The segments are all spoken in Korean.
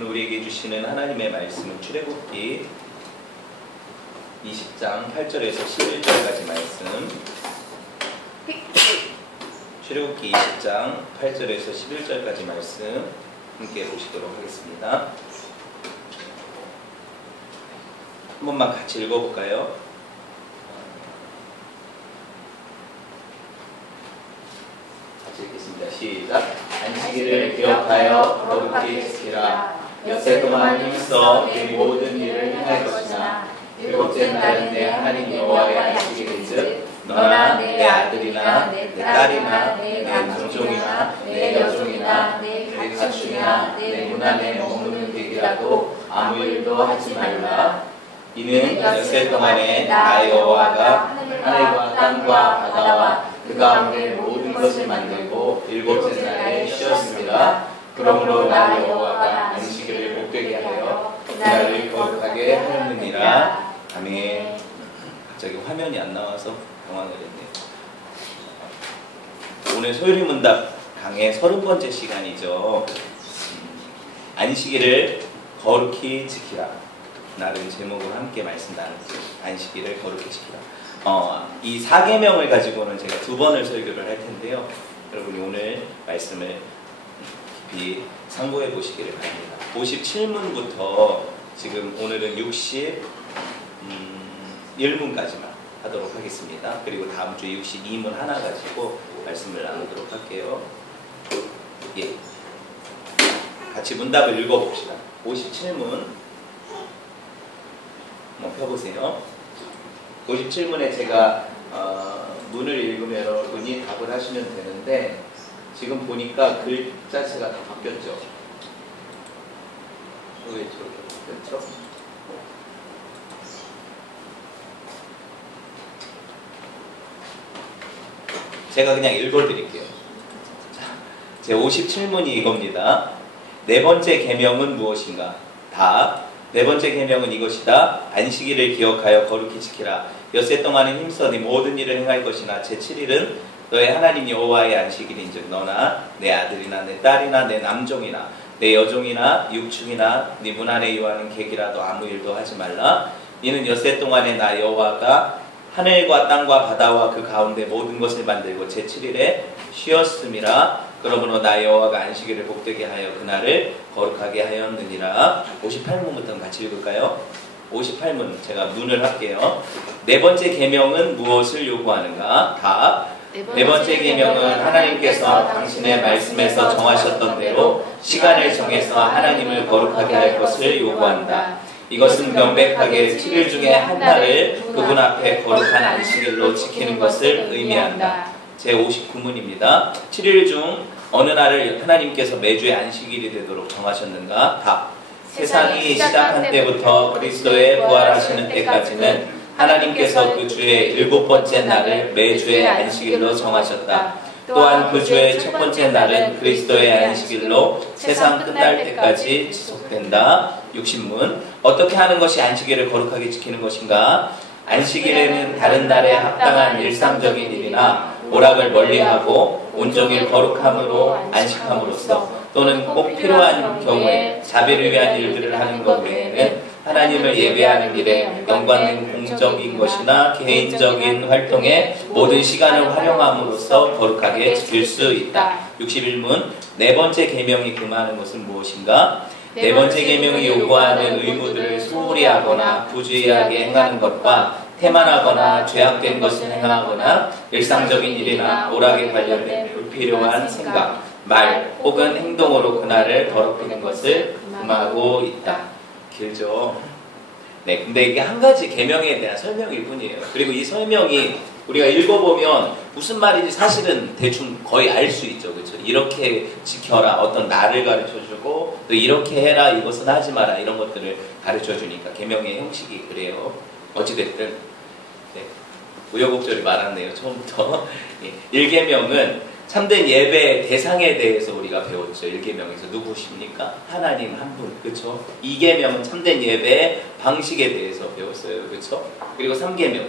오늘 우리에게 주시는 하나님의 말씀은 출애굽기 20장 8절에서 11절까지 말씀. 출애굽기 20장 8절에서 11절까지 말씀 함께 보시도록 하겠습니다. 한 번만 같이 읽어볼까요? 같이 읽겠습니다. 시작. 안식일을 기억하여 거룩히 지키라. 엿새 동안 힘써 네 모든 일을 행할 것이나 일곱째 날은 내 하나님 여호와의 안식일인즉 너나 내 아들이나 내 딸이나 내 남종이나 내 여종이나 내 가축이나 내 문 안에 머무는 객이라도 아무 일도 하지 말라. 이는 엿새 동안에 나 여호와가 하늘과 땅과 바다와 그 가운데 모든 것을 만들고 일곱째 날에 쉬었습니다. 그러므로 나 여호와가 안식일을 복되게 하여 그날을 거룩하게 하였느니라. 아멘. 갑자기 화면이 안 나와서 당황을 했네요. 오늘 소율이 문답 강의 30번째 시간이죠. 안식일을 거룩히 지키라. 라는 제목으로 함께 말씀 나눌게요. 안식일을 거룩히 지키라. 이 4계명을 가지고는 제가 2번을 설교를 할 텐데요. 여러분이 오늘 말씀을 깊이 상고해 보시기를 바랍니다. 57문부터 지금 오늘은 61문까지만 하도록 하겠습니다. 그리고 다음 주에 62문 하나 가지고 말씀을 나누도록 할게요. 예. 같이 문답을 읽어봅시다. 57문 한번 펴보세요. 57문에 제가 문을 읽으면 여러분이 답을 하시면 되는데 지금 보니까 글자체가 다 바뀌었죠. 왜 저렇게 바뀌었죠? 제가 그냥 읽어드릴게요. 제 57문이 이겁니다. 네 번째 계명은 무엇인가? 답. 네 번째 계명은 이것이다. 안식일을 기억하여 거룩히 지키라. 엿새 동안은 힘써 네 모든 일을 행할 것이나 제7일은 너의 하나님 여호와의 안식일인즉 너나 내 아들이나 내 딸이나 내 남종이나 내 여종이나 육축이나 네 문 안에 유하는 객이라도 아무 일도 하지 말라. 이는 엿새 동안에 나 여호와가 하늘과 땅과 바다와 그 가운데 모든 것을 만들고 제7일에 쉬었음이라. 그러므로 나 여호와가 안식일을 복되게 하여 그날을 거룩하게 하였느니라. 58문부터 같이 읽을까요? 58문 제가 문을 할게요. 네 번째 계명은 무엇을 요구하는가? 답. 네 번째 계명은 하나님께서 당신의 말씀에서 정하셨던 대로 시간을 정해서 하나님을 거룩하게 할 것을 요구한다. 이것은 명백하게 7일 중에 한 날을 그분 앞에 거룩한 안식일로 지키는 것을 의미한다. 제 59문입니다. 7일 중 어느 날을 하나님께서 매주의 안식일이 되도록 정하셨는가? 답. 세상이 시작한 때부터 그리스도의 부활하시는 때까지는 하나님께서 그 주의 7번째 날을 매주의 안식일로 정하셨다. 또한 그 주의 첫 번째 날은 그리스도의 안식일로 세상 끝날 때까지 지속된다. 60문. 어떻게 하는 것이 안식일을 거룩하게 지키는 것인가? 안식일에는 다른 날에 합당한 일상적인 일이나 오락을 멀리하고 온종일 거룩함으로 안식함으로써 또는 꼭 필요한 경우에 자비를 위한 일들을 하는 것 외에는 하나님을 예배하는 일에 연관된 공적인 것이나 개인적인 활동에 모든 시간을 활용함으로써 거룩하게 지킬 수 있다. 61문. 네 번째 계명이 금하는 것은 무엇인가? 네 번째 계명이 요구하는 의무들을 소홀히 하거나 부주의하게 행하는 것과 태만하거나 죄악된 것을 행하거나 일상적인 일이나 오락에 관련된 불필요한 생각, 말 혹은 행동으로 그날을 더럽히는 것을 금하고 있다. 길죠? 네, 근데 이게 한 가지 계명에 대한 설명일 뿐이에요. 그리고 이 설명이 우리가 읽어보면 무슨 말인지 사실은 대충 거의 알 수 있죠. 그렇죠? 이렇게 지켜라. 어떤 날을 가르쳐주고 또 이렇게 해라. 이것은 하지 마라. 이런 것들을 가르쳐주니까 계명의 형식이 그래요. 어찌됐든 네, 우여곡절이 많았네요. 처음부터. 1계명은 참된 예배의 대상에 대해서 우리가 배웠죠. 1계명에서 누구십니까? 하나님 한 분. 그렇죠? 2계명은 참된 예배의 방식에 대해서 배웠어요. 그렇죠? 그리고 3계명은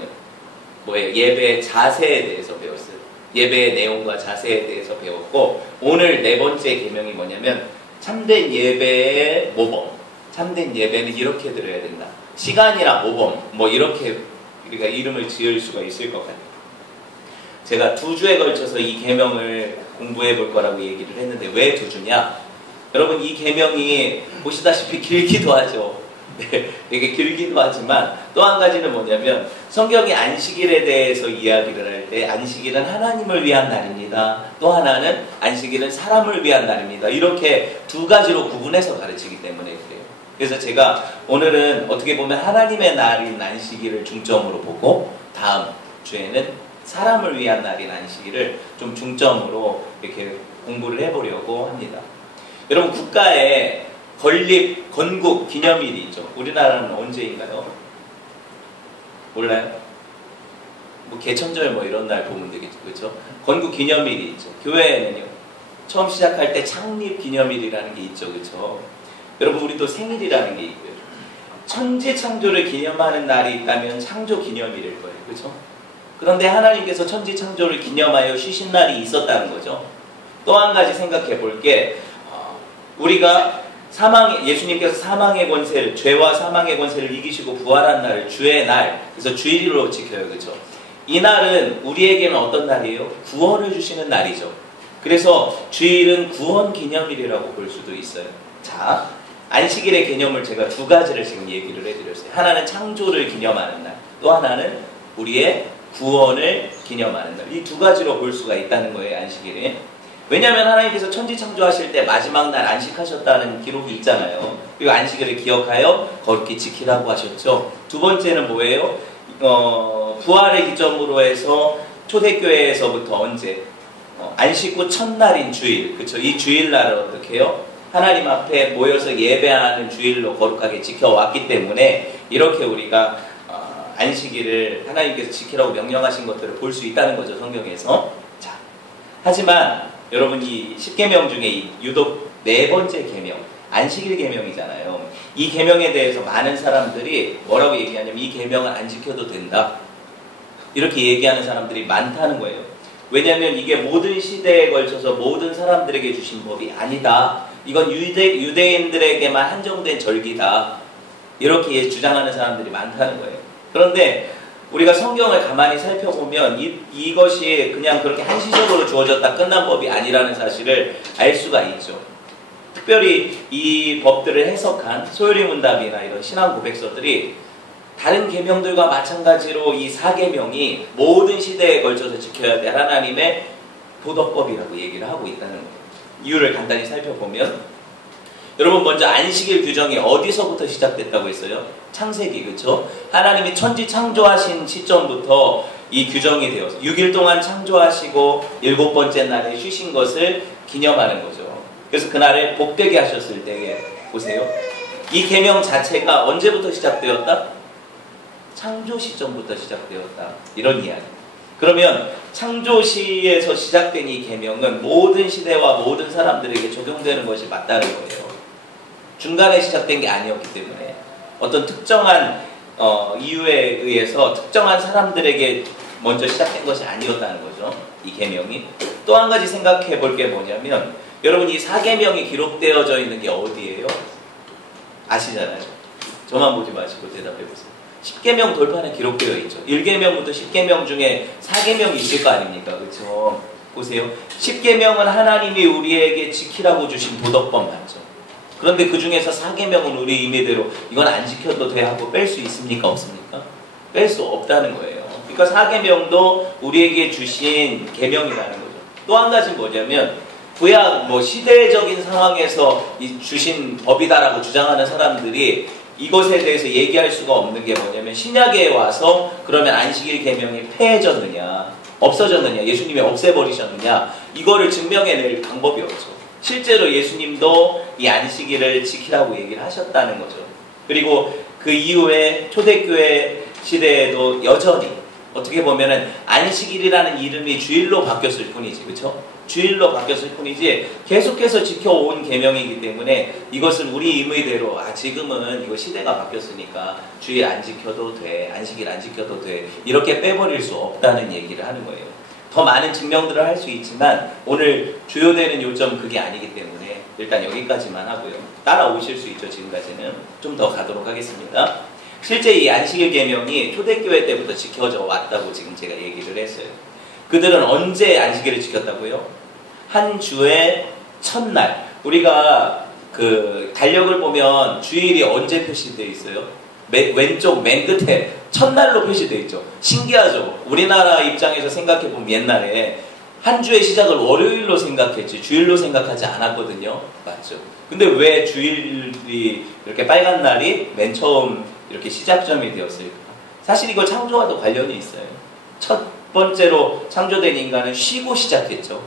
뭐예요? 예배의 자세에 대해서 배웠어요. 예배의 내용과 자세에 대해서 배웠고 오늘 네 번째 계명이 뭐냐면 참된 예배의 모범, 참된 예배는 이렇게 드려야 된다. 시간이나 모범, 뭐 이렇게 우리가 이름을 지을 수가 있을 것 같아요. 제가 2주에 걸쳐서 이 계명을 공부해 볼 거라고 얘기를 했는데 왜 2주냐? 여러분 이 계명이 보시다시피 길기도 하죠. 네, 되게 길기도 하지만 또 한 가지는 뭐냐면 성경이 안식일에 대해서 이야기를 할 때 안식일은 하나님을 위한 날입니다. 또 하나는 안식일은 사람을 위한 날입니다. 이렇게 2가지로 구분해서 가르치기 때문에 그래요. 그래서 제가 오늘은 어떻게 보면 하나님의 날인 안식일을 중점으로 보고 다음 주에는 사람을 위한 날인 안식일을 좀 중점으로 이렇게 공부를 해보려고 합니다. 여러분 국가에 건립, 건국 기념일이 있죠. 우리나라는 언제인가요? 몰라요? 뭐 개천절 뭐 이런 날 보면 되겠죠. 그렇죠? 건국 기념일이 있죠. 교회에는요. 처음 시작할 때 창립 기념일이라는 게 있죠. 그렇죠? 여러분 우리도 생일이라는 게 있고요. 천지 창조를 기념하는 날이 있다면 창조 기념일일 거예요. 그렇죠? 그런데 하나님께서 천지 창조를 기념하여 쉬신 날이 있었다는 거죠. 또 한 가지 생각해 볼 게 우리가 예수님께서 사망의 권세를, 죄와 사망의 권세를 이기시고 부활한 날을 주의 날, 그래서 주일로 지켜요. 그렇죠? 이 날은 우리에게는 어떤 날이에요? 구원을 주시는 날이죠. 그래서 주일은 구원 기념일이라고 볼 수도 있어요. 자, 안식일의 개념을 제가 2가지를 지금 얘기를 해드렸어요. 하나는 창조를 기념하는 날, 또 하나는 우리의 구원을 기념하는 날. 이 2가지로 볼 수가 있다는 거예요, 안식일에. 왜냐하면 하나님께서 천지 창조하실 때 마지막 날 안식하셨다는 기록이 있잖아요. 그리고 안식일을 기억하여 거룩히 지키라고 하셨죠. 2번째는 뭐예요? 부활의 기점으로 해서 초대교회에서부터 언제? 안식 후 첫날인 주일. 그렇죠? 이 주일날을 어떻게 해요? 하나님 앞에 모여서 예배하는 주일로 거룩하게 지켜왔기 때문에 이렇게 우리가 안식일을 하나님께서 지키라고 명령하신 것들을 볼 수 있다는 거죠. 성경에서. 자, 하지만 여러분 이 10계명 중에 유독 4번째 계명, 안식일 계명이잖아요. 이 계명에 대해서 많은 사람들이 뭐라고 얘기하냐면 이 계명은 안 지켜도 된다. 이렇게 얘기하는 사람들이 많다는 거예요. 왜냐하면 이게 모든 시대에 걸쳐서 모든 사람들에게 주신 법이 아니다. 이건 유대인들에게만 한정된 절기다. 이렇게 주장하는 사람들이 많다는 거예요. 그런데 우리가 성경을 가만히 살펴보면 이것이 그냥 그렇게 한시적으로 주어졌다 끝난 법이 아니라는 사실을 알 수가 있죠. 특별히 이 법들을 해석한 소요리문답이나 이런 신앙 고백서들이 다른 계명들과 마찬가지로 이 4계명이 모든 시대에 걸쳐서 지켜야 될 하나님의 도덕법이라고 얘기를 하고 있다는 거예요. 이유를 간단히 살펴보면 여러분 먼저 안식일 규정이 어디서부터 시작됐다고 했어요? 창세기, 그렇죠? 하나님이 천지 창조하신 시점부터 이 규정이 되어서 6일 동안 창조하시고 7번째 날에 쉬신 것을 기념하는 거죠. 그래서 그날을 복되게 하셨을 때에 보세요. 이 계명 자체가 언제부터 시작되었다? 창조 시점부터 시작되었다. 이런 이야기. 그러면 창조시에서 시작된 이 계명은 모든 시대와 모든 사람들에게 적용되는 것이 맞다는 거예요. 중간에 시작된 게 아니었기 때문에 어떤 특정한 이유에 의해서 특정한 사람들에게 먼저 시작된 것이 아니었다는 거죠. 이 계명이. 또 한 가지 생각해 볼 게 뭐냐면 여러분 이 4계명이 기록되어져 있는 게 어디예요? 아시잖아요. 저만 보지 마시고 대답해 보세요. 10계명 돌판에 기록되어 있죠. 1계명부터 10계명 중에 4계명이 있을 거 아닙니까? 그렇죠? 보세요. 10계명은 하나님이 우리에게 지키라고 주신 도덕법 맞죠? 그런데 그 중에서 4계명은 우리 임의대로 이건 안 지켜도 돼 하고 뺄 수 있습니까? 없습니까? 뺄 수 없다는 거예요. 그러니까 4계명도 우리에게 주신 계명이라는 거죠. 또 한 가지는 뭐냐면 구약 시대적인 상황에서 주신 법이다라고 주장하는 사람들이 이것에 대해서 얘기할 수가 없는 게 뭐냐면 신약에 와서 그러면 안식일 계명이 폐해졌느냐 없어졌느냐 예수님이 없애버리셨느냐 이거를 증명해낼 방법이 없죠. 실제로 예수님도 이 안식일을 지키라고 얘기를 하셨다는 거죠. 그리고 그 이후에 초대교회 시대에도 여전히 어떻게 보면은 안식일이라는 이름이 주일로 바뀌었을 뿐이지, 그렇죠? 주일로 바뀌었을 뿐이지 계속해서 지켜온 계명이기 때문에 이것을 우리 임의대로 지금은 이거 시대가 바뀌었으니까 주일 안 지켜도 돼, 안식일 안 지켜도 돼 이렇게 빼버릴 수 없다는 얘기를 하는 거예요. 더 많은 증명들을 할 수 있지만 오늘 주요되는 요점 그게 아니기 때문에 일단 여기까지만 하고요. 따라오실 수 있죠. 지금까지는. 좀 더 가도록 하겠습니다. 실제 이 안식일 계명이 초대교회 때부터 지켜져 왔다고 지금 제가 얘기를 했어요. 그들은 언제 안식일을 지켰다고요? 한 주의 첫날. 우리가 그 달력을 보면 주일이 언제 표시되어 있어요? 왼쪽 맨 끝에 첫날로 표시되어 있죠. 신기하죠? 우리나라 입장에서 생각해보면 옛날에 한 주의 시작을 월요일로 생각했지 주일로 생각하지 않았거든요. 맞죠? 근데 왜 주일이 이렇게 빨간 날이 맨 처음 이렇게 시작점이 되었을까? 사실 이거 창조와도 관련이 있어요. 첫 번째로 창조된 인간은 쉬고 시작했죠.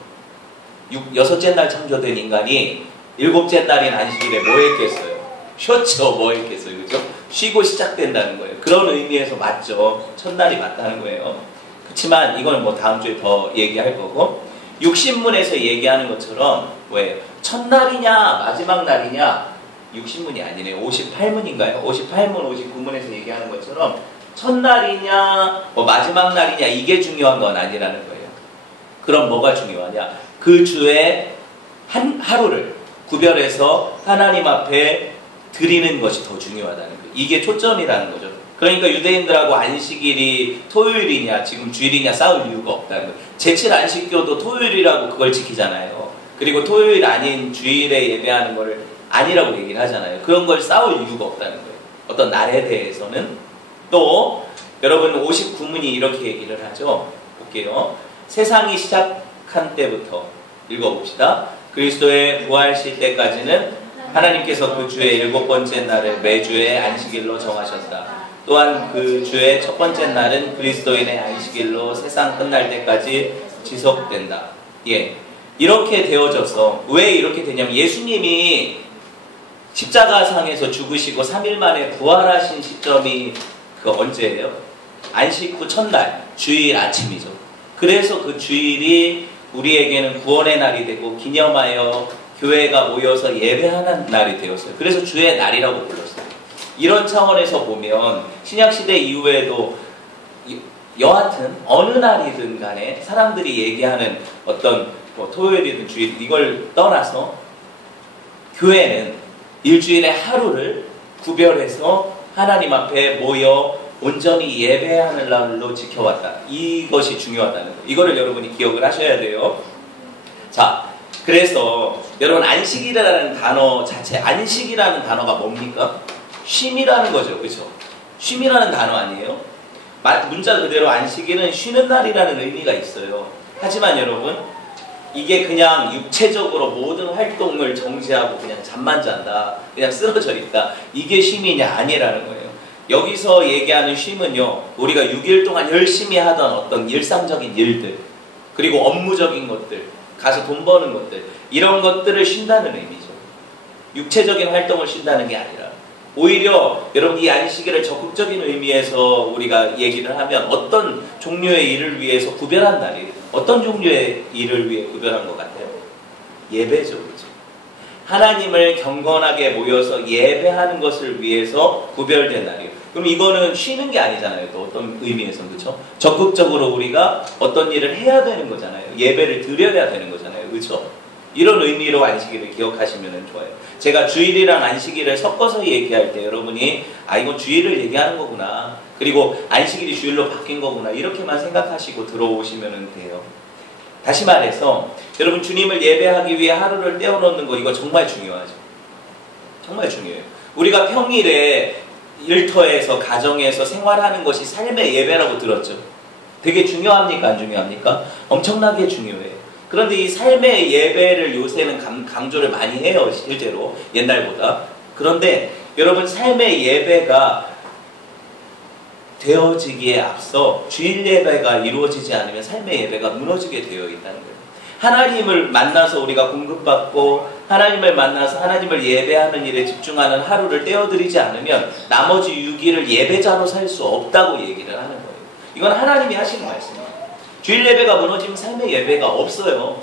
여섯째 날 창조된 인간이 일곱째 날인 안식일에 뭐 했겠어요? 쉬었죠. 뭐 했겠어요. 그죠? 쉬고 시작된다는 거예요. 그런 의미에서 맞죠. 첫날이 맞다는 거예요. 그렇지만 이건 뭐 다음 주에 더 얘기할 거고, 육신문에서 얘기하는 것처럼 뭐예요? 첫날이냐 마지막 날이냐, 육신문이 아니네요. 58문인가요? 58문, 59문에서 얘기하는 것처럼 첫날이냐 뭐 마지막 날이냐 이게 중요한 건 아니라는 거예요. 그럼 뭐가 중요하냐? 그 주에 한 하루를 구별해서 하나님 앞에 드리는 것이 더 중요하다는 거예요. 이게 초점이라는 거죠. 그러니까 유대인들하고 안식일이 토요일이냐 지금 주일이냐 싸울 이유가 없다는 거예요. 제7 안식교도 토요일이라고 그걸 지키잖아요. 그리고 토요일 아닌 주일에 예배하는 걸 아니라고 얘기를 하잖아요. 그런 걸 싸울 이유가 없다는 거예요. 어떤 날에 대해서는. 또 여러분 59문이 이렇게 얘기를 하죠. 볼게요. 세상이 시작한 때부터 읽어봅시다. 그리스도의 부활실 때까지는 하나님께서 그 주의 일곱 번째 날을 매주의 안식일로 정하셨다. 또한 그 주의 첫 번째 날은 그리스도인의 안식일로 세상 끝날 때까지 지속된다. 예, 이렇게 되어져서 왜 이렇게 되냐면 예수님이 십자가상에서 죽으시고 3일 만에 부활하신 시점이 그 언제예요? 안식 후 첫날, 주일 아침이죠. 그래서 그 주일이 우리에게는 구원의 날이 되고 기념하여 교회가 모여서 예배하는 날이 되었어요. 그래서 주의 날이라고 불렀어요. 이런 차원에서 보면 신약시대 이후에도 여하튼 어느 날이든 간에 사람들이 얘기하는 어떤 뭐 토요일이든 주일 이걸 떠나서 교회는 일주일에 하루를 구별해서 하나님 앞에 모여 온전히 예배하는 날로 지켜왔다. 이것이 중요하다는 거예요. 이거를 여러분이 기억을 하셔야 돼요. 자, 그래서 여러분 안식이라는 단어 자체, 안식이라는 단어가 뭡니까? 쉼이라는 거죠. 그렇죠? 쉼이라는 단어 아니에요? 문자 그대로 안식일은 쉬는 날이라는 의미가 있어요. 하지만 여러분 이게 그냥 육체적으로 모든 활동을 정지하고 그냥 잠만 잔다, 그냥 쓰러져 있다, 이게 쉼이냐? 아니라는 거예요. 여기서 얘기하는 쉼은요, 우리가 6일 동안 열심히 하던 어떤 일상적인 일들, 그리고 업무적인 것들, 가서 돈 버는 것들, 이런 것들을 쉰다는 의미죠. 육체적인 활동을 쉰다는 게 아니라 오히려 여러분 이 안식일을 적극적인 의미에서 우리가 얘기를 하면 어떤 종류의 일을 위해서 구별한 날이에요. 어떤 종류의 일을 위해 구별한 것 같아요? 예배죠. 그렇죠? 하나님을 경건하게 모여서 예배하는 것을 위해서 구별된 날이에요. 그럼 이거는 쉬는 게 아니잖아요. 또 어떤 의미에서는. 그렇죠? 적극적으로 우리가 어떤 일을 해야 되는 거잖아요. 예배를 드려야 되는 거잖아요. 그렇죠? 이런 의미로 안식일을 기억하시면 좋아요. 제가 주일이랑 안식일을 섞어서 얘기할 때 여러분이 이건 주일을 얘기하는 거구나, 그리고 안식일이 주일로 바뀐 거구나, 이렇게만 생각하시고 들어오시면 돼요. 다시 말해서 여러분 주님을 예배하기 위해 하루를 떼어놓는 거, 이거 정말 중요하죠. 정말 중요해요. 우리가 평일에 일터에서 가정에서 생활하는 것이 삶의 예배라고 들었죠. 되게 중요합니까? 안 중요합니까? 엄청나게 중요해요. 그런데 이 삶의 예배를 요새는 강조를 많이 해요. 실제로 옛날보다. 그런데 여러분 삶의 예배가 되어지기에 앞서 주일 예배가 이루어지지 않으면 삶의 예배가 무너지게 되어 있다는 거예요. 하나님을 만나서 우리가 공급받고 하나님을 만나서 하나님을 예배하는 일에 집중하는 하루를 떼어드리지 않으면 나머지 6일을 예배자로 살 수 없다고 얘기를 하는 거예요. 이건 하나님이 하시는 말씀이에요. 주일 예배가 무너지면 삶의 예배가 없어요.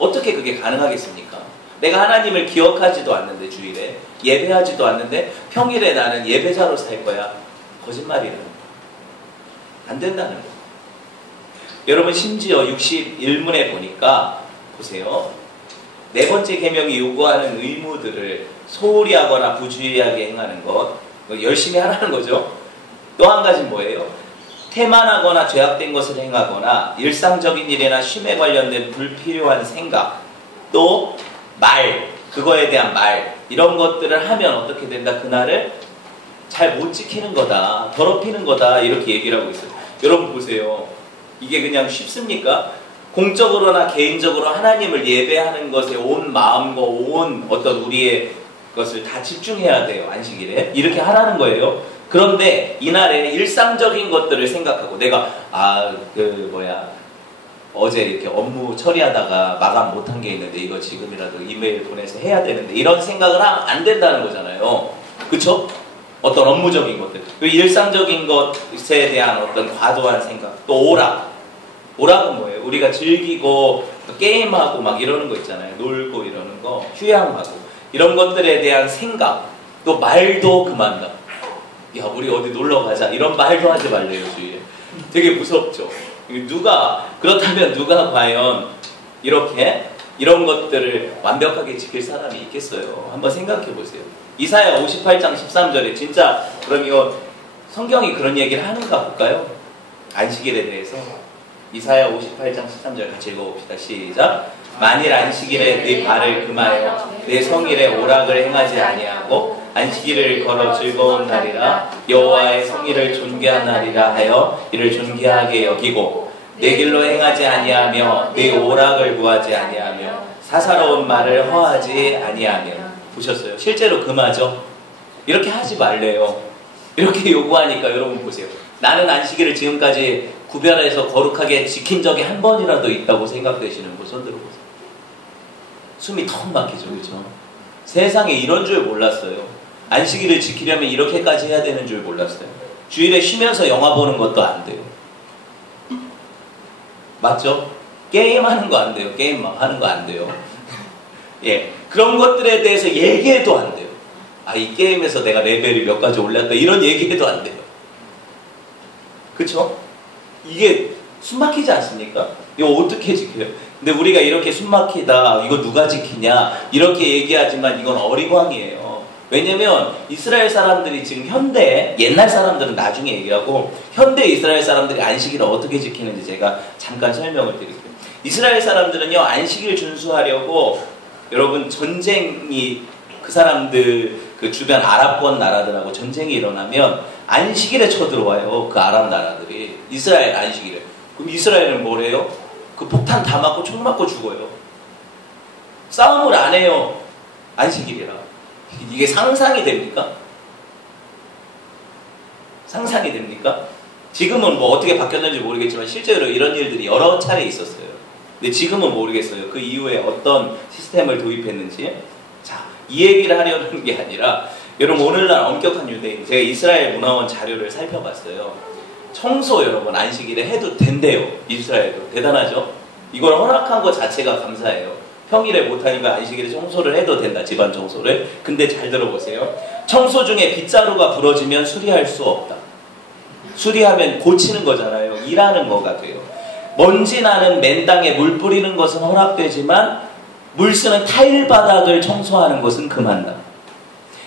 어떻게 그게 가능하겠습니까? 내가 하나님을 기억하지도 않는데 주일에 예배하지도 않는데 평일에 나는 예배자로 살 거야. 거짓말이라는 거예요. 안 된다는 거예요. 여러분 심지어 61문에 보니까 보세요. 네 번째 계명이 요구하는 의무들을 소홀히 하거나 부주의하게 행하는 것, 열심히 하라는 거죠. 또 한 가지는 뭐예요? 태만하거나 죄악된 것을 행하거나 일상적인 일이나 쉼에 관련된 불필요한 생각, 또 말, 그거에 대한 말, 이런 것들을 하면 어떻게 된다? 그날을 잘 못 지키는 거다, 더럽히는 거다, 이렇게 얘기를 하고 있어요. 여러분 보세요. 이게 그냥 쉽습니까? 공적으로나 개인적으로 하나님을 예배하는 것에 온 마음과 온 어떤 우리의 것을 다 집중해야 돼요. 안식일에. 이렇게 하라는 거예요. 그런데 이날에 일상적인 것들을 생각하고 내가 어제 이렇게 업무 처리하다가 마감 못한 게 있는데 이거 지금이라도 이메일 보내서 해야 되는데 이런 생각을 하면 안 된다는 거잖아요. 그쵸? 어떤 업무적인 것들, 일상적인 것에 대한 어떤 과도한 생각, 또 오락은 뭐예요? 우리가 즐기고 게임하고 막 이러는 거 있잖아요. 놀고 이러는 거, 휴양하고 이런 것들에 대한 생각, 또 말도 그만다. 야, 우리 어디 놀러 가자, 이런 말도 하지 말래요. 주위에 되게 무섭죠. 그렇다면 누가 과연 이런 것들을 완벽하게 지킬 사람이 있겠어요? 한번 생각해 보세요. 이사야 58장 13절에 진짜 그럼 이거 성경이 그런 얘기를 하는가 볼까요? 안식일에 대해서. 이사야 58장 13절 같이 읽어봅시다. 시작. 만일 안식일에 네 발을 금하여 내 성일에 오락을 행하지 아니하고 안식일을 걸어 즐거운 날이라 여호와의 성일을 존귀한 날이라 하여 이를 존귀하게 여기고 내 길로 행하지 아니하며 내 오락을 구하지 아니하며 사사로운 말을 허하지 아니하며. 보셨어요? 실제로 금하죠? 이렇게 하지 말래요. 이렇게 요구하니까 여러분 보세요. 나는 안식일을 지금까지 구별해서 거룩하게 지킨 적이 한 번이라도 있다고 생각되시는 분 손 들어보세요. 숨이 턱 막히죠. 그렇죠? 세상에 이런 줄 몰랐어요. 안식일을 지키려면 이렇게까지 해야 되는 줄 몰랐어요. 주일에 쉬면서 영화 보는 것도 안 돼요. 맞죠? 게임하는 거 안 돼요. 게임 막 하는 거 안 돼요. 예, 그런 것들에 대해서 얘기해도 안 돼요. 이 게임에서 내가 레벨이 몇 가지 올랐다, 이런 얘기해도 안 돼요. 그쵸? 이게 숨막히지 않습니까? 이거 어떻게 지켜요? 근데 우리가 이렇게 숨막히다, 이거 누가 지키냐, 이렇게 얘기하지만 이건 어리광이에요. 왜냐면 이스라엘 사람들이 지금 옛날 사람들은 나중에 얘기하고, 현대 이스라엘 사람들이 안식일을 어떻게 지키는지 제가 잠깐 설명을 드릴게요. 이스라엘 사람들은요, 안식일 준수하려고, 여러분, 전쟁이, 그 사람들, 그 주변 아랍권 나라들하고 전쟁이 일어나면 안식일에 쳐들어와요. 그 아랍 나라들이. 이스라엘 안식일에. 그럼 이스라엘은 뭐래요? 그 폭탄 다 맞고 총 맞고 죽어요. 싸움을 안 해요. 안식일이라. 이게 상상이 됩니까? 상상이 됩니까? 지금은 뭐 어떻게 바뀌었는지 모르겠지만 실제로 이런 일들이 여러 차례 있었어요. 근데 지금은 모르겠어요. 그 이후에 어떤 시스템을 도입했는지. 자, 이 얘기를 하려는 게 아니라, 여러분, 오늘날 엄격한 유대인, 제가 이스라엘 문화원 자료를 살펴봤어요. 청소 여러분 안식일에 해도 된대요. 이스라엘도. 대단하죠? 이걸 허락한 것 자체가 감사해요. 평일에 못하니까 안식일에 청소를 해도 된다. 집안 청소를. 근데 잘 들어보세요. 청소 중에 빗자루가 부러지면 수리할 수 없다. 수리하면 고치는 거잖아요. 일하는 거가 돼요. 먼지 나는 맨땅에 물 뿌리는 것은 허락되지만 물 쓰는 타일 바닥을 청소하는 것은 금한다.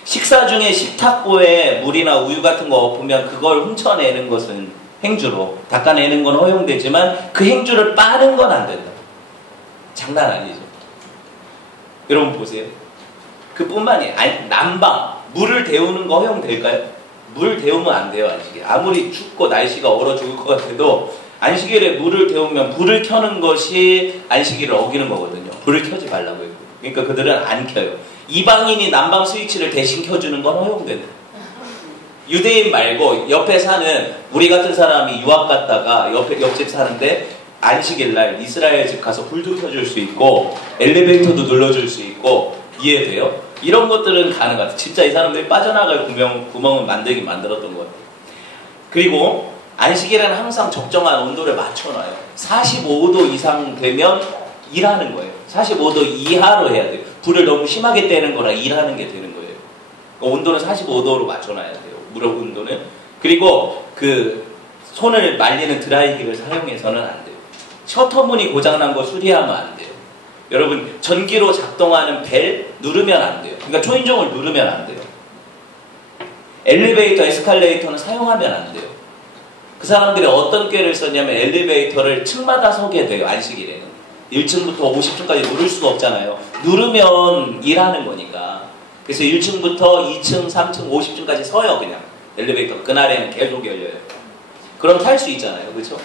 식사 중에 식탁보에 물이나 우유 같은 거 엎으면 그걸 훔쳐내는 것은 행주로 닦아내는 건 허용되지만 그 행주를 빠는 건 안 된다. 장난 아니죠. 여러분 보세요. 그뿐만이 난방, 물을 데우는 거 허용될까요? 물 데우면 안 돼요. 안식일. 아무리 춥고 날씨가 얼어 죽을 것 같아도 안식일에 물을 데우면 불을 켜는 것이 안식일을 어기는 거거든요. 불을 켜지 말라고 했고. 그러니까 그들은 안 켜요. 이방인이 난방 스위치를 대신 켜주는 건 허용된다. 유대인 말고 옆에 사는 우리 같은 사람이 유학 갔다가 옆집 사는데 안식일 날 이스라엘 집 가서 불도 켜줄 수 있고 엘리베이터도 눌러줄 수 있고, 이해돼요? 이런 것들은 가능하다. 진짜 이 사람들이 빠져나갈 구멍은 만들었던 것 같아요. 그리고 안식일에는 항상 적정한 온도를 맞춰놔요. 45도 이상 되면 일하는 거예요. 45도 이하로 해야 돼요. 불을 너무 심하게 떼는 거라 일하는 게 되는 거예요. 온도는 45도로 맞춰놔야 돼요. 물 온도는. 그리고 그 손을 말리는 드라이기를 사용해서는 안 돼요. 셔터문이 고장난 거 수리하면 안 돼요. 여러분 전기로 작동하는 벨 누르면 안 돼요. 그러니까 초인종을 누르면 안 돼요. 엘리베이터, 에스컬레이터는 사용하면 안 돼요. 그 사람들이 어떤 꾀를 썼냐면 엘리베이터를 층마다 서게 돼요. 안식일에는 1층부터 50층까지 누를 수가 없잖아요. 누르면 일하는 거니까. 그래서 1층부터 2층, 3층, 50층까지 서요. 그냥 엘리베이터 그날에는 계속 열려요. 그럼 탈 수 있잖아요. 그렇죠?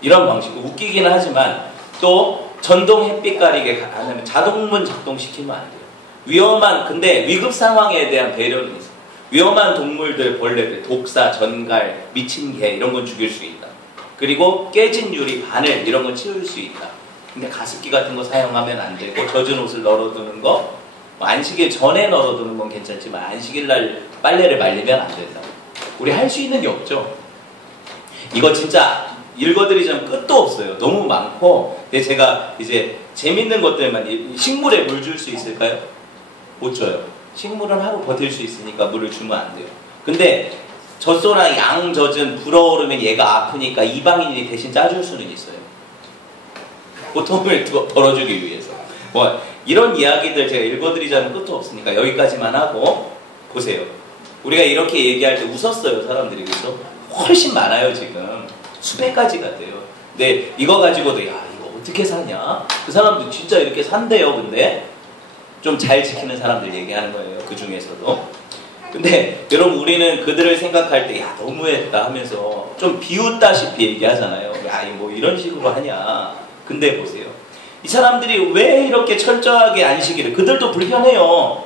이런 방식 웃기기는 하지만 또 전동 햇빛 가리개 하면 자동문 작동시키면 안 돼요. 위험한 근데 위급 상황에 대한 배려는 있어요. 위험한 동물들, 벌레들, 독사, 전갈, 미친 개 이런 건 죽일 수 있다. 그리고 깨진 유리, 바늘 이런 건 치울 수 있다. 근데 가습기 같은 거 사용하면 안 되고 젖은 옷을 널어두는 거 안식일 전에 널어두는 건 괜찮지만 안식일 날 빨래를 말리면 안 된다. 우리 할 수 있는 게 없죠. 이거 진짜 읽어드리자면 끝도 없어요. 너무 많고. 근데 제가 이제 재밌는 것들만 식물에 물 줄 수 있을까요? 못 줘요. 식물은 하루 버틸 수 있으니까 물을 주면 안 돼요. 근데 젖소나 양 젖은 불어오르면 얘가 아프니까 이방인이 대신 짜줄 수는 있어요. 고통을 덜어주기 위해서. 뭐 이런 이야기들 제가 읽어드리자면 끝도 없으니까 여기까지만 하고 보세요. 우리가 이렇게 얘기할 때 웃었어요. 사람들이. 그래서 훨씬 많아요. 지금 수백 가지가 돼요. 근데 이거 가지고도 야 이거 어떻게 사냐? 그 사람도 진짜 이렇게 산대요. 근데 좀 잘 지키는 사람들 얘기하는 거예요. 그 중에서도. 근데 여러분 우리는 그들을 생각할 때 야 너무했다 하면서 좀 비웃다시피 얘기하잖아요. 야 뭐 이런 식으로 하냐. 근데 보세요. 이 사람들이 왜 이렇게 철저하게 안식일을 그들도 불편해요.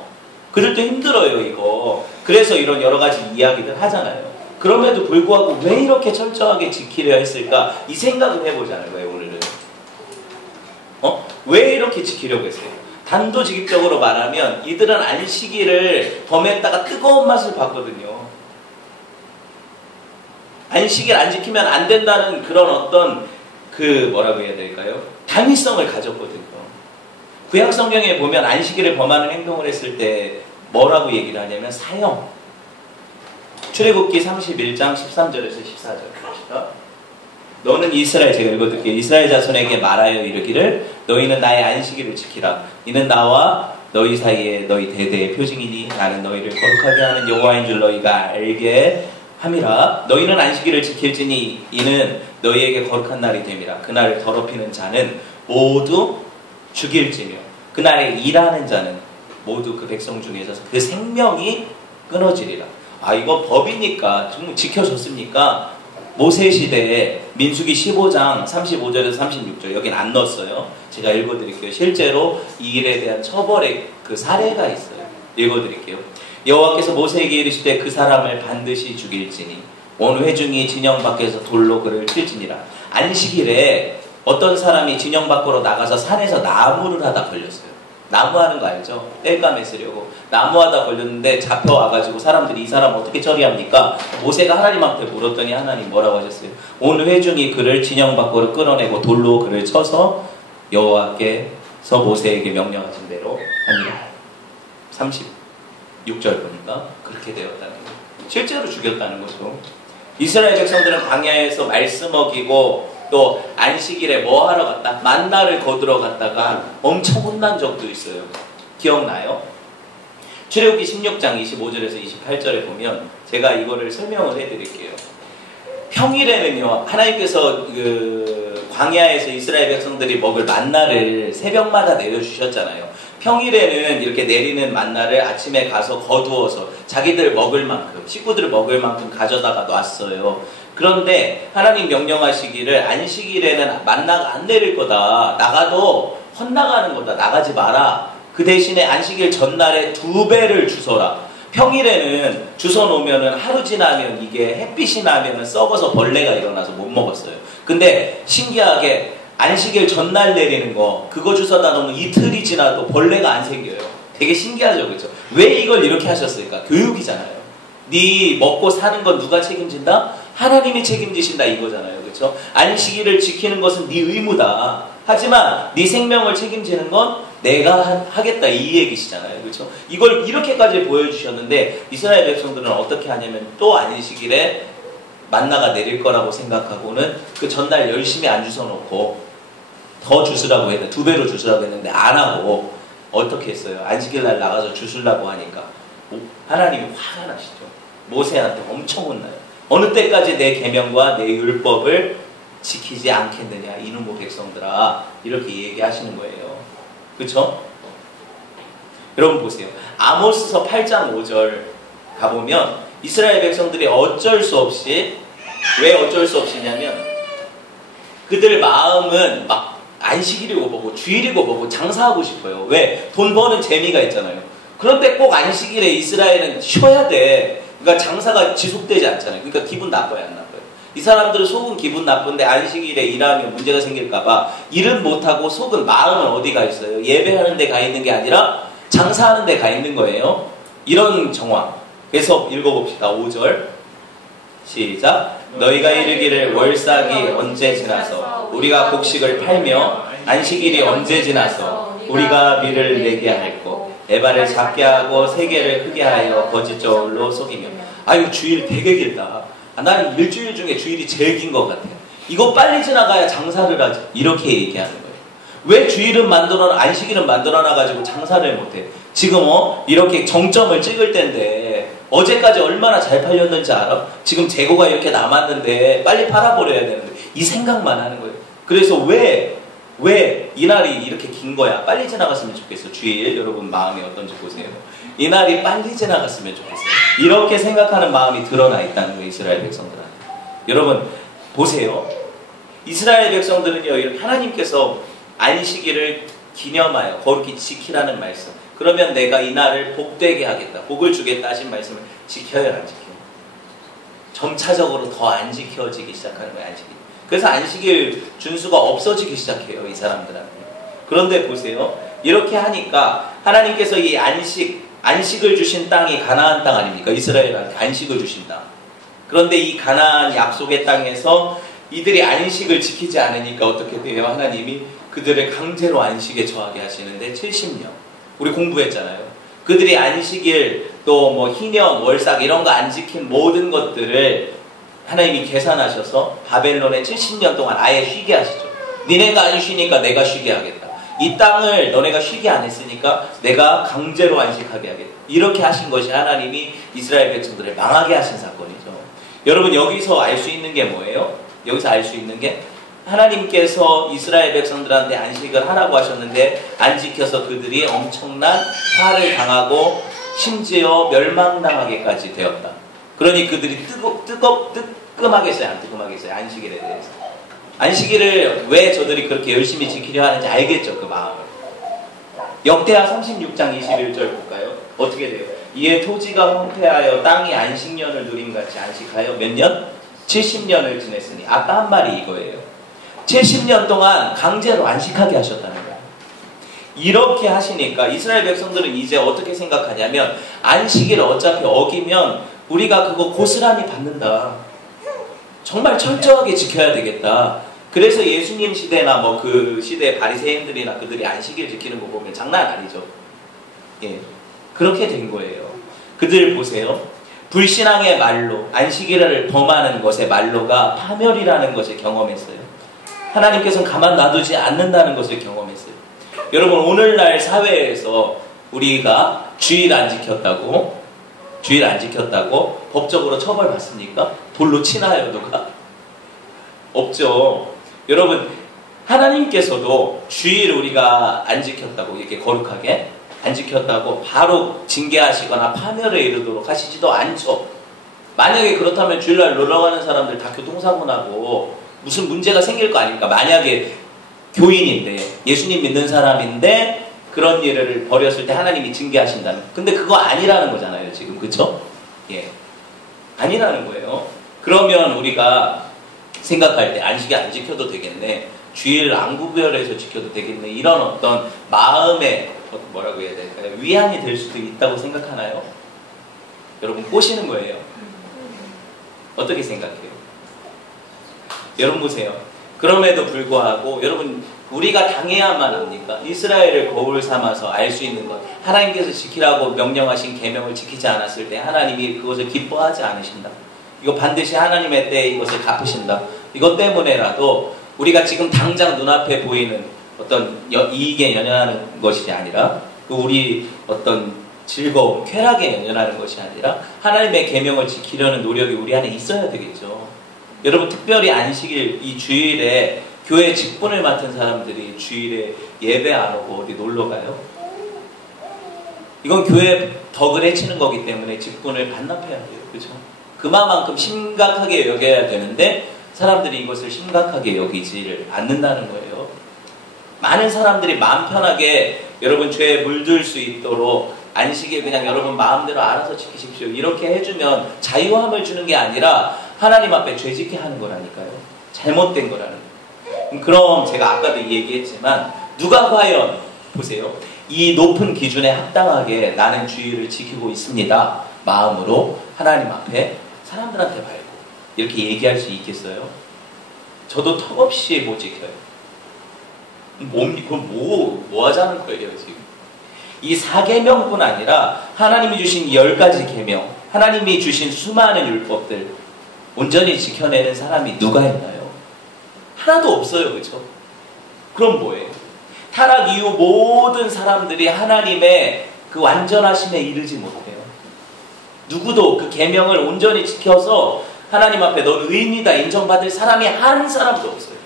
그들도 힘들어요. 이거. 그래서 이런 여러 가지 이야기들 하잖아요. 그럼에도 불구하고 왜 이렇게 철저하게 지키려 했을까? 이 생각을 해보잖아요. 왜 오늘은. 왜 이렇게 지키려고 했어요? 단도직입적으로 말하면 이들은 안식일을 범했다가 뜨거운 맛을 봤거든요. 안식일 안 지키면 안 된다는 그런 어떤 뭐라고 해야 될까요? 당위성을 가졌거든요. 구약 성경에 보면 안식일을 범하는 행동을 했을 때 뭐라고 얘기를 하냐면 사형. 출애굽기 31장 13절에서 14절. 너는 이스라엘, 제가 읽어드릴게요. 이스라엘 자손에게 말하여 이르기를 너희는 나의 안식일을 지키라. 이는 나와 너희 사이에 너희 대대의 표징이니 나는 너희를 거룩하게 하는 여호와인 줄 너희가 알게 함이라. 너희는 안식일을 지킬지니 이는 너희에게 거룩한 날이 됨이라. 그날을 더럽히는 자는 모두 죽일지며 그날에 일하는 자는 모두 그 백성 중에서 그 생명이 끊어지리라. 아 이거 법이니까 좀 지켜줬습니까? 모세 시대에 민수기 15장 35절에서 36절 여긴 안 넣었어요. 제가 읽어드릴게요. 실제로 이 일에 대한 처벌의 그 사례가 있어요. 읽어드릴게요. 여호와께서 모세에게 이르시되 그 사람을 반드시 죽일지니 온 회중이 진영 밖에서 돌로 그를 칠지니라. 안식일에 어떤 사람이 진영 밖으로 나가서 산에서 나무를 하다 걸렸어요. 나무 하는 거 알죠? 땔감에 쓰려고 나무 하다 걸렸는데 잡혀와가지고 사람들이 이 사람 어떻게 처리합니까? 모세가 하나님한테 물었더니 하나님 뭐라고 하셨어요? 온 회중이 그를 진영 밖으로 끌어내고 돌로 그를 쳐서 여호와께서 모세에게 명령하신 대로 하니라. 36절 보니까 그렇게 되었다는 거예요. 실제로 죽였다는 거죠. 이스라엘 백성들은 광야에서 말씀 어기고 또 안식일에 뭐 하러 갔다? 만나를 거두러 갔다가 엄청 혼난 적도 있어요. 기억나요? 출애굽기 16장 25절에서 28절에 보면 제가 이거를 설명을 해드릴게요. 평일에는요 하나님께서 광야에서 이스라엘 백성들이 먹을 만나를 새벽마다 내려주셨잖아요. 평일에는 이렇게 내리는 만나를 아침에 가서 거두어서 자기들 먹을 만큼 식구들 먹을 만큼 가져다가 놨어요. 그런데 하나님 명령하시기를 안식일에는 만나가 안 내릴 거다. 나가도 헛나가는 거다. 나가지 마라. 그 대신에 안식일 전날에 2배를 주서라. 평일에는 주워 놓으면은 하루 지나면 이게 햇빛이 나면은 썩어서 벌레가 일어나서 못 먹었어요. 근데 신기하게 안식일 전날 내리는 거 그거 주워다 놓으면 이틀이 지나도 벌레가 안 생겨요. 되게 신기하죠, 그렇죠? 왜 이걸 이렇게 하셨을까? 교육이잖아요. 네 먹고 사는 건 누가 책임진다? 하나님이 책임지신다 이거잖아요. 그렇죠? 안식일을 지키는 것은 네 의무다. 하지만 네 생명을 책임지는 건 내가 하겠다 이 얘기시잖아요. 그렇죠? 이걸 이렇게까지 보여주셨는데 이스라엘 백성들은 어떻게 하냐면 또 안식일에 만나가 내릴 거라고 생각하고는 그 전날 열심히 안 주워놓고 더 주스라고 했는데 2배로 주스라고 했는데 안 하고 어떻게 했어요? 안식일 날 나가서 주스라고 하니까 하나님이 화가 나시죠. 모세한테 엄청 혼나요. 어느 때까지 내 계명과 내 율법을 지키지 않겠느냐 이놈의 백성들아, 이렇게 얘기하시는 거예요. 그렇죠? 여러분 보세요. 아모스서 8장 5절 가보면 이스라엘 백성들이 어쩔 수 없이, 왜 어쩔 수 없이냐면 그들 마음은 막 안식일이고 뭐고 주일이고 뭐고 장사하고 싶어요. 왜? 돈 버는 재미가 있잖아요. 그런데 꼭 안식일에 이스라엘은 쉬어야 돼. 그러니까 장사가 지속되지 않잖아요. 그러니까 기분 나빠요, 안 나빠요? 이 사람들은 속은 기분 나쁜데 안식일에 일하면 문제가 생길까봐 일은 못하고 속은, 마음은 어디 가 있어요? 예배하는 데 가 있는 게 아니라 장사하는 데 가 있는 거예요. 이런 정황. 그래서 읽어봅시다. 5절 시작. 너희가 이르기를 월삭이 언제 지나서 우리가 곡식을 팔며 안식일이 언제 지나서 우리가 밀을 내게 할고 에바를 작게 하고 세계를 크게 하여 거짓 저울로 속이며. 아유, 주일 되게 길다. 난 일주일 중에 주일이 제일 긴 것 같아요. 이거 빨리 지나가야 장사를 하지. 이렇게 얘기하는 거예요. 왜 주일은 안식일은 만들어놔가지고 장사를 못해? 지금 이렇게 정점을 찍을 때인데 어제까지 얼마나 잘 팔렸는지 알아? 지금 재고가 이렇게 남았는데 빨리 팔아버려야 되는데 이 생각만 하는 거예요. 그래서 왜 이날이 이렇게 긴 거야? 빨리 지나갔으면 좋겠어. 주일 여러분 마음이 어떤지 보세요. 이날이 빨리 지나갔으면 좋겠어요. 이렇게 생각하는 마음이 드러나 있다는 거예요. 이스라엘 백성들한테. 여러분 보세요. 이스라엘 백성들은요, 하나님께서 안식일을 기념하여 거룩히 지키라는 말씀, 그러면 내가 이날을 복되게 하겠다, 복을 주겠다 하신 말씀을 지켜야 안 지켜요? 점차적으로 더 안 지켜지기 시작하는 거예요. 안식일. 그래서 안식일 준수가 없어지기 시작해요, 이 사람들한테. 그런데 보세요. 이렇게 하니까 하나님께서 이 안식을 주신 땅이 가나안 땅 아닙니까? 이스라엘한테 안식을 주신 땅. 그런데 이 가나안 약속의 땅에서 이들이 안식을 지키지 않으니까 어떻게 돼요? 하나님이 그들을 강제로 안식에 처하게 하시는데 70년. 우리 공부했잖아요. 그들이 안식일 또 뭐 희년, 월삭 이런 거 안 지킨 모든 것들을 하나님이 계산하셔서 바벨론에 70년 동안 아예 쉬게 하시죠. 니네가 안 쉬니까 내가 쉬게 하겠다. 이 땅을 너네가 쉬게 안 했으니까 내가 강제로 안식하게 하겠다. 이렇게 하신 것이 하나님이 이스라엘 백성들을 망하게 하신 사건이죠. 여러분 여기서 알 수 있는 게 뭐예요? 여기서 알 수 있는 게 하나님께서 이스라엘 백성들한테 안식을 하라고 하셨는데 안 지켜서 그들이 엄청난 화를 당하고 심지어 멸망당하게까지 되었다. 그러니 그들이 뜨끔하겠어요? 안 뜨끔하겠어요? 안식일에 대해서. 안식일을 왜 저들이 그렇게 열심히 지키려 하는지 알겠죠? 그 마음을. 역대하 36장 21절 볼까요? 어떻게 돼요? 이에 토지가 황폐하여 땅이 안식년을 누림같이 안식하여 몇 년? 70년을 지냈으니. 아까 한 말이 이거예요. 70년 동안 강제로 안식하게 하셨다는 거예요. 이렇게 하시니까 이스라엘 백성들은 이제 어떻게 생각하냐면 안식일을 어차피 어기면 우리가 그거 고스란히 받는다. 정말 철저하게 지켜야 되겠다. 그래서 예수님 시대나 뭐 그 시대 바리새인들이나 그들이 안식일 지키는 거 보면 장난 아니죠. 예, 그렇게 된 거예요. 그들 보세요. 불신앙의 말로 안식일을 범하는 것의 말로가 파멸이라는 것을 경험했어요. 하나님께서는 가만 놔두지 않는다는 것을 경험했어요. 여러분 오늘날 사회에서 우리가 주일 안 지켰다고 법적으로 처벌받습니까? 돌로 치나요 누가? 없죠. 여러분 하나님께서도 주일 우리가 안 지켰다고 이렇게 거룩하게 안 지켰다고 바로 징계하시거나 파멸에 이르도록 하시지도 않죠. 만약에 그렇다면 주일날 놀러가는 사람들 다 교통사고 나고 무슨 문제가 생길 거 아닙니까? 만약에 교인인데 예수님 믿는 사람인데 그런 일을 벌였을 때 하나님이 징계하신다는. 근데 그거 아니라는 거잖아요 지금. 그쵸? 예, 아니라는 거예요. 그러면 우리가 생각할 때 안식이 안 지켜도 되겠네, 주일 안 구별해서 지켜도 되겠네, 이런 어떤 마음의 뭐라고 해야 될까요? 위안이 될 수도 있다고 생각하나요? 여러분 꼬시는 거예요. 어떻게 생각해요? 여러분 보세요. 그럼에도 불구하고 여러분 우리가 당해야만 합니까? 이스라엘을 거울 삼아서 알 수 있는 것, 하나님께서 지키라고 명령하신 계명을 지키지 않았을 때 하나님이 그것을 기뻐하지 않으신다. 이거 반드시 하나님의 때에 이것을 갚으신다. 이것 때문에라도 우리가 지금 당장 눈앞에 보이는 어떤 이익에 연연하는 것이 아니라 우리 어떤 즐거움, 쾌락에 연연하는 것이 아니라 하나님의 계명을 지키려는 노력이 우리 안에 있어야 되겠죠. 여러분 특별히 안식일 이 주일에 교회 직분을 맡은 사람들이 주일에 예배 안 오고 어디 놀러 가요? 이건 교회 덕을 해치는 거기 때문에 직분을 반납해야 돼요. 그렇죠? 그만큼 심각하게 여겨야 되는데 사람들이 이것을 심각하게 여기지를 않는다는 거예요. 많은 사람들이 마음 편하게 여러분 죄에 물들 수 있도록 안식일 그냥 여러분 마음대로 알아서 지키십시오. 이렇게 해주면 자유함을 주는 게 아니라 하나님 앞에 죄짓게 하는 거라니까요. 잘못된 거라는 거예요. 그럼 제가 아까도 얘기했지만 누가 과연 보세요. 이 높은 기준에 합당하게 나는 주의를 지키고 있습니다. 마음으로 하나님 앞에 사람들한테 말고 이렇게 얘기할 수 있겠어요? 저도 턱없이 못 지켜요. 그럼 뭐 하자는 거예요 지금? 이 4계명뿐 아니라 하나님이 주신 10가지 계명, 하나님이 주신 수많은 율법들 온전히 지켜내는 사람이 누가 있나요? 하나도 없어요. 그렇죠? 그럼 뭐예요? 타락 이후 모든 사람들이 하나님의 그 완전하심에 이르지 못해요. 누구도 그 계명을 온전히 지켜서 하나님 앞에 넌 의인이다 인정받을 사람이 한 사람도 없어요.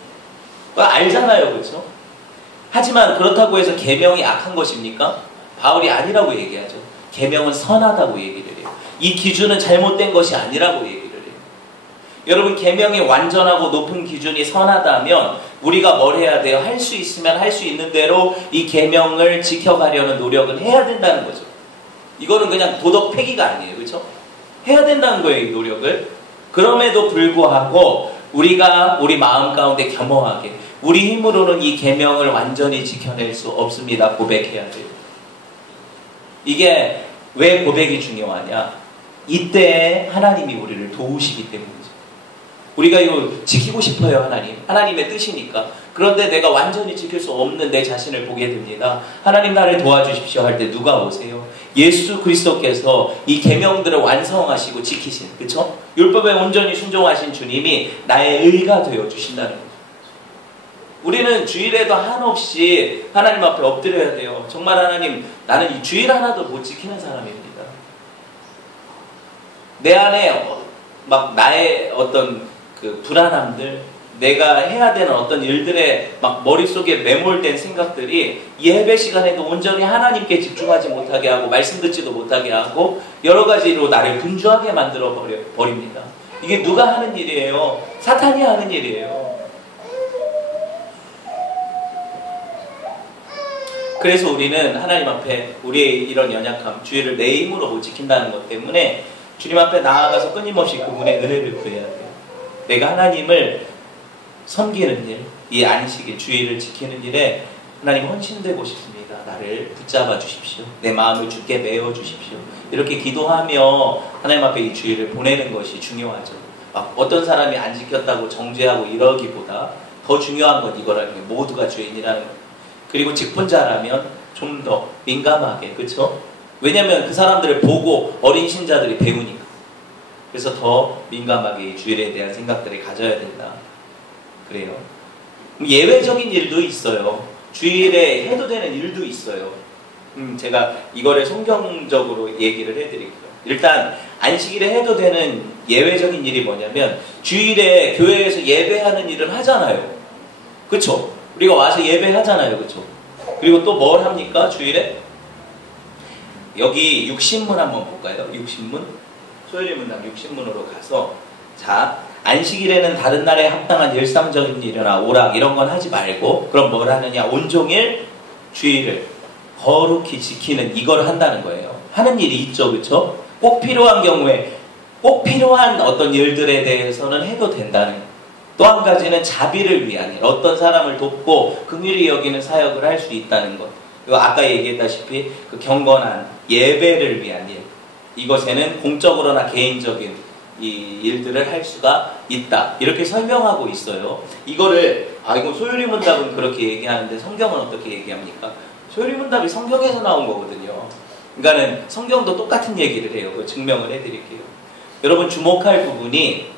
그거 알잖아요. 그렇죠? 하지만 그렇다고 해서 계명이 악한 것입니까? 바울이 아니라고 얘기하죠. 계명은 선하다고 얘기를 해요. 이 기준은 잘못된 것이 아니라고 얘기를 해요. 여러분 계명이 완전하고 높은 기준이 선하다면 우리가 뭘 해야 돼요? 할 수 있으면 할 수 있는 대로 이 계명을 지켜가려는 노력은 해야 된다는 거죠. 이거는 그냥 도덕 폐기가 아니에요. 그렇죠? 해야 된다는 거예요. 이 노력을. 그럼에도 불구하고 우리가 우리 마음 가운데 겸허하게 우리 힘으로는 이 계명을 완전히 지켜낼 수 없습니다. 고백해야 돼요. 이게 왜 고백이 중요하냐? 이때 하나님이 우리를 도우시기 때문이죠. 우리가 이거 지키고 싶어요. 하나님의 뜻이니까. 그런데 내가 완전히 지킬 수 없는 내 자신을 보게 됩니다. 하나님 나를 도와주십시오 할 때 누가 오세요? 예수 그리스도께서 이 계명들을 완성하시고 지키신, 그렇죠? 율법에 온전히 순종하신 주님이 나의 의가 되어 주신다는 거죠. 우리는 주일에도 한없이 하나님 앞에 엎드려야 돼요. 정말 하나님, 나는 이 주일 하나도 못 지키는 사람입니다. 내 안에 막 나의 어떤 그 불안함들, 내가 해야 되는 어떤 일들에 막 머릿속에 매몰된 생각들이 예배 시간에도 온전히 하나님께 집중하지 못하게 하고 말씀 듣지도 못하게 하고 여러 가지로 나를 분주하게 만들어 버립니다. 이게 누가 하는 일이에요? 사탄이 하는 일이에요. 그래서 우리는 하나님 앞에 우리의 이런 연약함, 주의를 내 힘으로 못 지킨다는 것 때문에 주님 앞에 나아가서 끊임없이 그분의 은혜를 구해야 돼요. 내가 하나님을 섬기는 일, 이 안식일, 주의를 지키는 일에 하나님 헌신되고 싶습니다. 나를 붙잡아 주십시오. 내 마음을 주께 메워 주십시오. 이렇게 기도하며 하나님 앞에 이 주의를 보내는 것이 중요하죠. 막 어떤 사람이 안 지켰다고 정죄하고 이러기보다 더 중요한 건 이거라는 게 모두가 죄인이라는 거예요. 그리고 직분자라면 좀 더 민감하게, 그렇죠? 왜냐하면 그 사람들을 보고 어린 신자들이 배우니까. 그래서 더 민감하게 이 주일에 대한 생각들을 가져야 된다. 그래요. 예외적인 일도 있어요. 주일에 해도 되는 일도 있어요. 제가 이거를 성경적으로 얘기를 해드릴게요. 일단 안식일에 해도 되는 예외적인 일이 뭐냐면 주일에 교회에서 예배하는 일은 하잖아요. 그렇죠? 우리가 와서 예배하잖아요. 그렇죠? 그리고 또 뭘 합니까? 주일에? 여기 육신문 한번 볼까요? 육신문? 소요리문답 육신문으로 가서 자, 안식일에는 다른 날에 합당한 일상적인 일이나 오락 이런 건 하지 말고 그럼 뭘 하느냐? 온종일 주일을 거룩히 지키는 이걸 한다는 거예요. 하는 일이 있죠. 그렇죠? 꼭 필요한 경우에 꼭 필요한 어떤 일들에 대해서는 해도 된다는 거예요. 또 한 가지는 자비를 위한 일, 어떤 사람을 돕고 긍휼히 여기는 사역을 할 수 있다는 것. 그리고 아까 얘기했다시피 그 경건한 예배를 위한 일, 이것에는 공적으로나 개인적인 이 일들을 할 수가 있다. 이렇게 설명하고 있어요. 이거를 이거 소요리문답은 그렇게 얘기하는데 성경은 어떻게 얘기합니까? 소요리문답이 성경에서 나온 거거든요. 그러니까는 성경도 똑같은 얘기를 해요. 그 증명을 해드릴게요. 여러분 주목할 부분이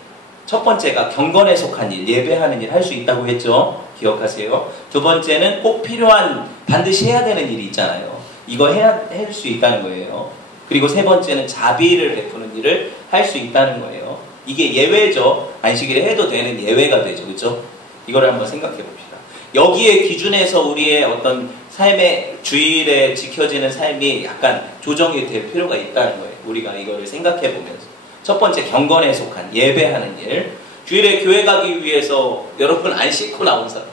첫 번째가 경건에 속한 일, 예배하는 일 할 수 있다고 했죠. 기억하세요. 두 번째는 꼭 필요한, 반드시 해야 되는 일이 있잖아요. 이거 할 수 있다는 거예요. 그리고 세 번째는 자비를 베푸는 일을 할 수 있다는 거예요. 이게 예외죠. 안식일에 해도 되는 예외가 되죠. 그렇죠? 이걸 한번 생각해 봅시다. 여기에 기준에서 우리의 어떤 삶의 주일에 지켜지는 삶이 약간 조정이 될 필요가 있다는 거예요. 우리가 이거를 생각해 보면서. 첫 번째, 경건에 속한 예배하는 일. 주일에 교회 가기 위해서 여러분 안 씻고 나온 사람.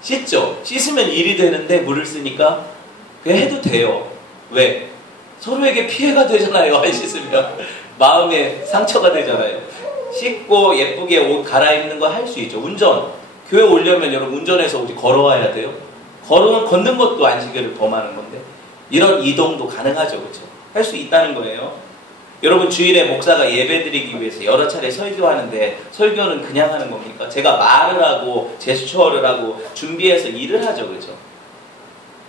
씻죠? 씻으면 일이 되는데 물을 쓰니까 그냥 해도 돼요. 왜? 서로에게 피해가 되잖아요. 안 씻으면. 마음에 상처가 되잖아요. 씻고 예쁘게 옷 갈아입는 거 할 수 있죠. 운전. 교회 오려면 여러분 운전해서 어디 걸어와야 돼요? 걷는 것도 안식일을 범하는 건데 이런 이동도 가능하죠. 그렇죠? 할 수 있다는 거예요. 여러분 주일에 목사가 예배드리기 위해서 여러 차례 설교하는데 설교는 그냥 하는 겁니까? 제가 말을 하고 제스처를 하고 준비해서 일을 하죠. 그렇죠?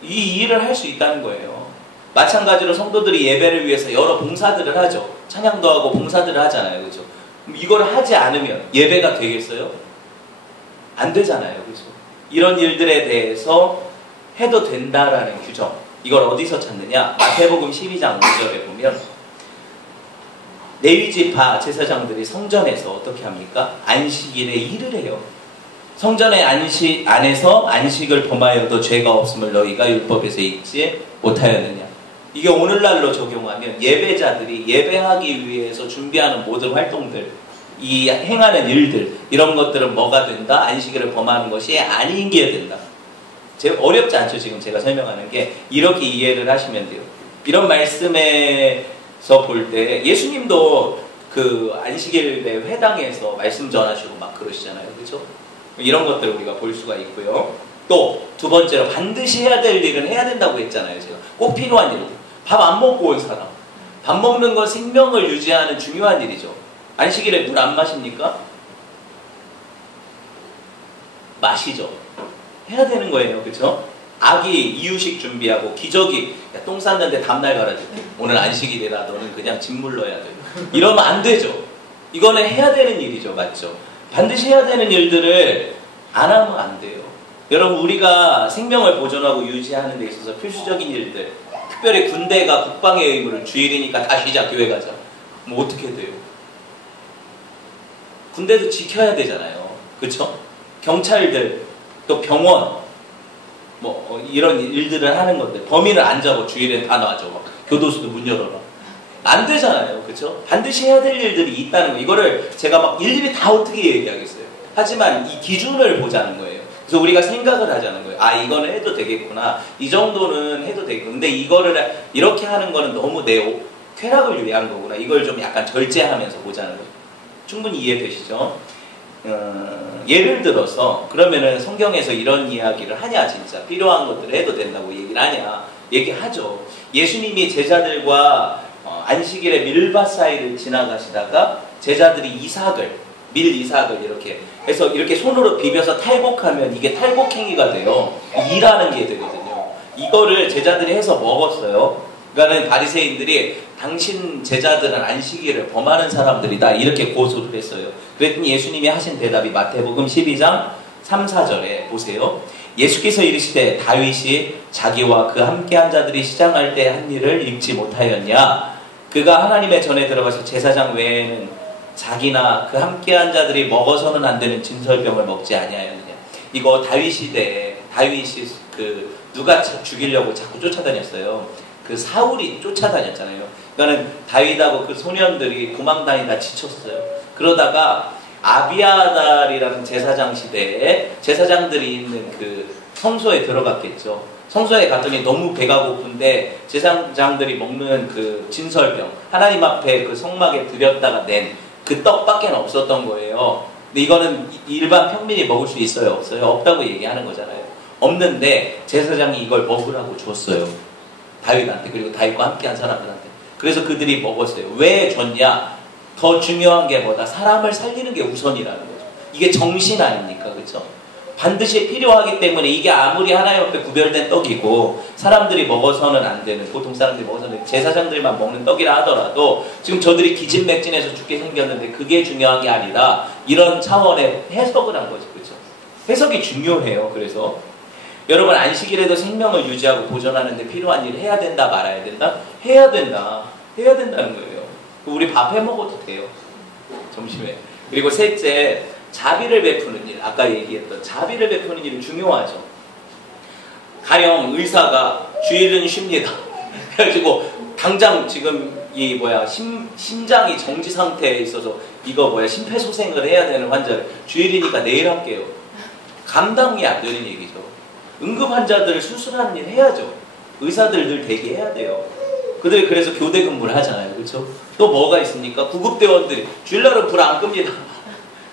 이 일을 할 수 있다는 거예요. 마찬가지로 성도들이 예배를 위해서 여러 봉사들을 하죠. 찬양도 하고 봉사들을 하잖아요. 그렇죠? 이걸 하지 않으면 예배가 되겠어요? 안 되잖아요. 그렇죠? 이런 일들에 대해서 해도 된다라는 규정. 이걸 어디서 찾느냐? 마태복음 12장 5절에 보면 레위지파 제사장들이 성전에서 어떻게 합니까? 안식일에 일을 해요. 성전의 안에서 안식을 범하여도 죄가 없음을 너희가 율법에서 읽지 못하였느냐. 이게 오늘날로 적용하면 예배자들이 예배하기 위해서 준비하는 모든 활동들, 이 행하는 일들, 이런 것들은 뭐가 된다? 안식일을 범하는 것이 아니게 된다. 어렵지 않죠? 지금 제가 설명하는 게. 이렇게 이해를 하시면 돼요. 이런 말씀에서 볼 때 예수님도 그 안식일에 회당에서 말씀 전하시고 막 그러시잖아요. 그렇죠? 이런 것들을 우리가 볼 수가 있고요. 또 두 번째로 반드시 해야 될 일은 해야 된다고 했잖아요. 제가 꼭 필요한 일들. 밥 안 먹고 온 사람. 밥 먹는 건 생명을 유지하는 중요한 일이죠. 안식일에 물 안 마십니까? 마시죠. 해야 되는 거예요. 그렇죠? 아기 이유식 준비하고 기저귀 똥 쌌는데 다음날 갈아줄게. 오늘 안식일이라 너는 그냥 집 물러야 돼. 이러면 안 되죠. 이거는 해야 되는 일이죠. 맞죠? 반드시 해야 되는 일들을 안 하면 안 돼요. 여러분 우리가 생명을 보존하고 유지하는 데 있어서 필수적인 일들, 특별히 군대가 국방의 의무를 주일이니까 다 쉬자 교회 가자. 뭐 어떻게 돼요? 군대도 지켜야 되잖아요. 그렇죠? 경찰들 또 병원 이런 일들을 하는 건데 범인을 안 잡아 주일엔 다 놔줘. 교도소도 문 열어라. 안 되잖아요. 그렇죠? 반드시 해야 될 일들이 있다는 거. 이거를 제가 막 일일이 다 어떻게 얘기하겠어요. 하지만 이 기준을 보자는 거예요. 그래서 우리가 생각을 하자는 거예요. 아, 이거는 해도 되겠구나. 이 정도는 해도 되겠구나. 근데 이거를 이렇게 하는 거는 너무 내 쾌락을 위한 거구나. 이걸 좀 약간 절제하면서 보자는 거예요. 충분히 이해되시죠? 예를 들어서 그러면은 성경에서 이런 이야기를 하냐 진짜 필요한 것들을 해도 된다고 얘기를 하냐 얘기하죠. 예수님이 제자들과 안식일에 밀밭 사이를 지나가시다가 제자들이 밀 이삭을 이렇게 해서 이렇게 손으로 비벼서 탈곡하면 이게 탈곡행위가 돼요. 일하는 게 되거든요. 이거를 제자들이 해서 먹었어요. 그러니까는 바리새인들이 당신 제자들은 안식일을 범하는 사람들이다 이렇게 고소를 했어요. 그랬더니 예수님이 하신 대답이 마태복음 12장 3, 4절에 보세요. 예수께서 이르시되 다윗이 자기와 그 함께한 자들이 시장할 때 한 일을 읽지 못하였냐. 그가 하나님의 전에 들어가서 제사장 외에는 자기나 그 함께한 자들이 먹어서는 안 되는 진설병을 먹지 아니하였느냐. 이거 다윗 시대에 다윗이 누가 죽이려고 자꾸 쫓아다녔어요. 그 사울이 쫓아다녔잖아요. 그러니까는 다윗하고 그 소년들이 도망다니다 지쳤어요. 그러다가 아비아달이라는 제사장 시대에 제사장들이 있는 그 성소에 들어갔겠죠. 성소에 갔더니 너무 배가 고픈데 제사장들이 먹는 그 진설병, 하나님 앞에 그 성막에 들였다가 낸 그 떡밖에 없었던 거예요. 근데 이거는 일반 평민이 먹을 수 있어요? 없어요? 없다고 얘기하는 거잖아요. 없는데 제사장이 이걸 먹으라고 줬어요. 다윗한테, 그리고 다윗과 함께한 사람들한테. 그래서 그들이 먹었어요. 왜 줬냐? 더 중요한 게 뭐다? 사람을 살리는 게 우선이라는 거죠. 이게 정신 아닙니까? 그렇죠? 반드시 필요하기 때문에 이게 아무리 하나님 앞에 구별된 떡이고 사람들이 먹어서는 안 되는, 보통 사람들이 먹어서는 제사장들만 먹는 떡이라 하더라도 지금 저들이 기진맥진해서 죽게 생겼는데 그게 중요한 게 아니라 이런 차원의 해석을 한 거죠. 그렇죠? 해석이 중요해요. 그래서 여러분 안식일에도 생명을 유지하고 보존하는데 필요한 일을 해야 된다 말아야 된다? 해야 된다. 해야 된다는 거예요. 우리 밥 해 먹어도 돼요. 점심에. 그리고 셋째, 자비를 베푸는 일. 아까 얘기했던 자비를 베푸는 일은 중요하죠. 가령 의사가 주일은 쉽니다. 그래가지고 당장 지금 심장이 정지 상태에 있어서 심폐소생을 해야 되는 환자를 주일이니까 내일 할게요. 감당이 안 되는 얘기죠. 응급 환자들을 수술하는 일 해야죠. 의사들 늘 대기해야 돼요. 그들이 그래서 교대 근무를 하잖아요. 그렇죠? 또 뭐가 있습니까? 구급대원들이 주일날은 불 안 끕니다.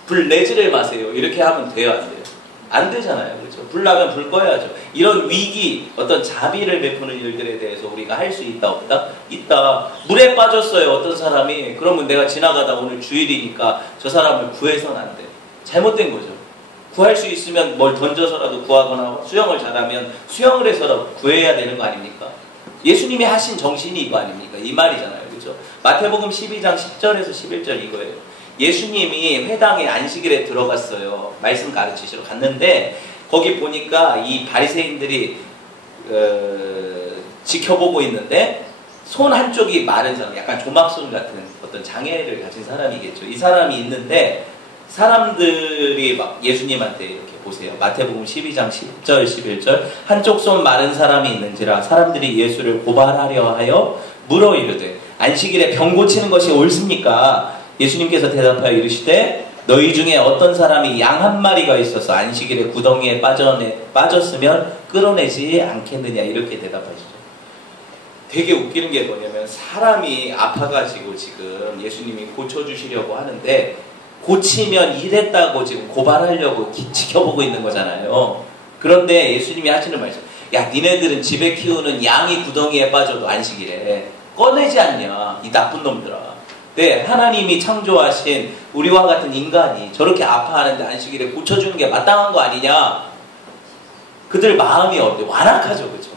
불 내지를 마세요. 이렇게 하면 돼요, 안 돼요? 안 되잖아요. 그렇죠? 불 나면 불 꺼야죠. 이런 위기, 어떤 자비를 베푸는 일들에 대해서 우리가 할 수 있다, 없다? 있다. 물에 빠졌어요, 어떤 사람이. 그러면 내가 지나가다 오늘 주일이니까 저 사람을 구해서는 안 돼. 잘못된 거죠. 구할 수 있으면 뭘 던져서라도 구하거나 수영을 잘하면 수영을 해서라도 구해야 되는 거 아닙니까? 예수님이 하신 정신이 이거 아닙니까? 이 말이잖아요. 그렇죠? 마태복음 12장 10절에서 11절 이거예요. 예수님이 회당에 안식일에 들어갔어요. 말씀 가르치시러 갔는데 거기 보니까 이 바리새인들이 지켜보고 있는데 손 한쪽이 마른 사람, 약간 조막손 같은 어떤 장애를 가진 사람이겠죠. 이 사람이 있는데 사람들이 막 예수님한테 이렇게 보세요. 마태복음 12장 10절 11절 한쪽 손 마른 사람이 있는지라 사람들이 예수를 고발하려 하여 물어 이르되 안식일에 병 고치는 것이 옳습니까? 예수님께서 대답하여 이르시되 너희 중에 어떤 사람이 양 한 마리가 있어서 안식일에 구덩이에 빠졌으면 끌어내지 않겠느냐 이렇게 대답하시죠. 되게 웃기는 게 뭐냐면 사람이 아파가지고 지금 예수님이 고쳐주시려고 하는데 고치면 이랬다고 지금 고발하려고 지켜보고 있는 거잖아요. 그런데 예수님이 하시는 말씀, 야 니네들은 집에 키우는 양이 구덩이에 빠져도 안식일에 꺼내지 않냐 이 나쁜 놈들아. 네, 하나님이 창조하신 우리와 같은 인간이 저렇게 아파하는데 안식일에 고쳐주는 게 마땅한 거 아니냐. 그들 마음이 완악하죠. 그렇죠?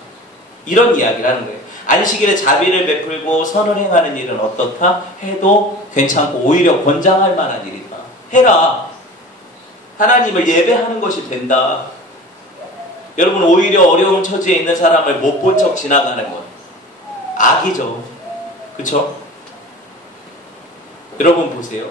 이런 이야기를 하는 거예요. 안식일에 자비를 베풀고 선을 행하는 일은 어떻다? 해도 괜찮고 오히려 권장할 만한 일이다. 해라. 하나님을 예배하는 것이 된다. 여러분 오히려 어려운 처지에 있는 사람을 못 본 척 지나가는 것 악이죠. 그렇죠? 여러분 보세요.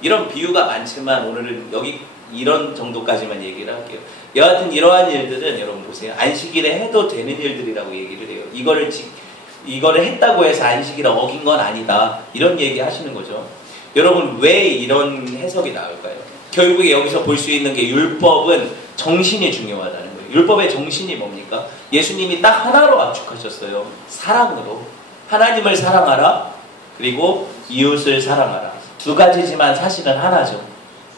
이런 비유가 많지만 오늘은 여기 이런 정도까지만 얘기를 할게요. 여하튼 이러한 일들은 여러분 보세요. 안식일에 해도 되는 일들이라고 얘기를 해요. 이거를 했다고 해서 안식일을 어긴 건 아니다. 이런 얘기 하시는 거죠. 여러분 왜 이런 해석이 나올까요? 결국에 여기서 볼 수 있는 게 율법은 정신이 중요하다는 거예요. 율법의 정신이 뭡니까? 예수님이 딱 하나로 압축하셨어요. 사랑으로. 하나님을 사랑하라. 그리고 이웃을 사랑하라. 두 가지지만 사실은 하나죠.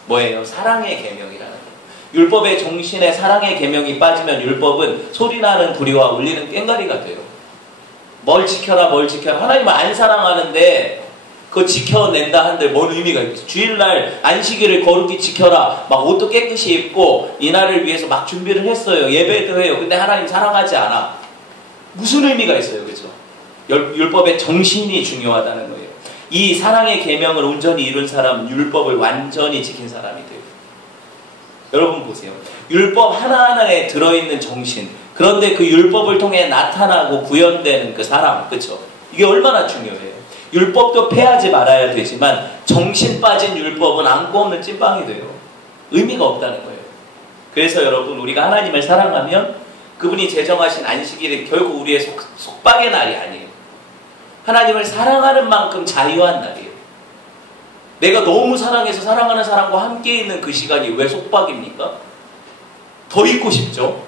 뭐예요? 사랑의 계명이라는 거예요. 율법의 정신에 사랑의 계명이 빠지면 율법은 소리나는 부리와 울리는 꽹과리가 돼요. 뭘 지켜라 뭘 지켜라. 하나님을 안 사랑하는데 그거 지켜낸다 한들 뭔 의미가 있겠어요? 주일날 안식일을 거룩히 지켜라. 막 옷도 깨끗이 입고 이날을 위해서 막 준비를 했어요. 예배도 해요. 근데 하나님 사랑하지 않아. 무슨 의미가 있어요? 그렇죠? 율법의 정신이 중요하다는 거예요. 이 사랑의 계명을 온전히 이룬 사람은 율법을 완전히 지킨 사람이 돼요. 여러분 보세요. 율법 하나하나에 들어있는 정신, 그런데 그 율법을 통해 나타나고 구현되는 그 사랑, 그렇죠? 이게 얼마나 중요해요. 율법도 폐하지 말아야 되지만 정신 빠진 율법은 안고 없는 찐빵이 돼요. 의미가 없다는 거예요. 그래서 여러분 우리가 하나님을 사랑하면 그분이 제정하신 안식일이 결국 우리의 속박의 날이 아니에요. 하나님을 사랑하는 만큼 자유한 날이에요. 내가 너무 사랑해서 사랑하는 사람과 함께 있는 그 시간이 왜 속박입니까? 더 있고 싶죠.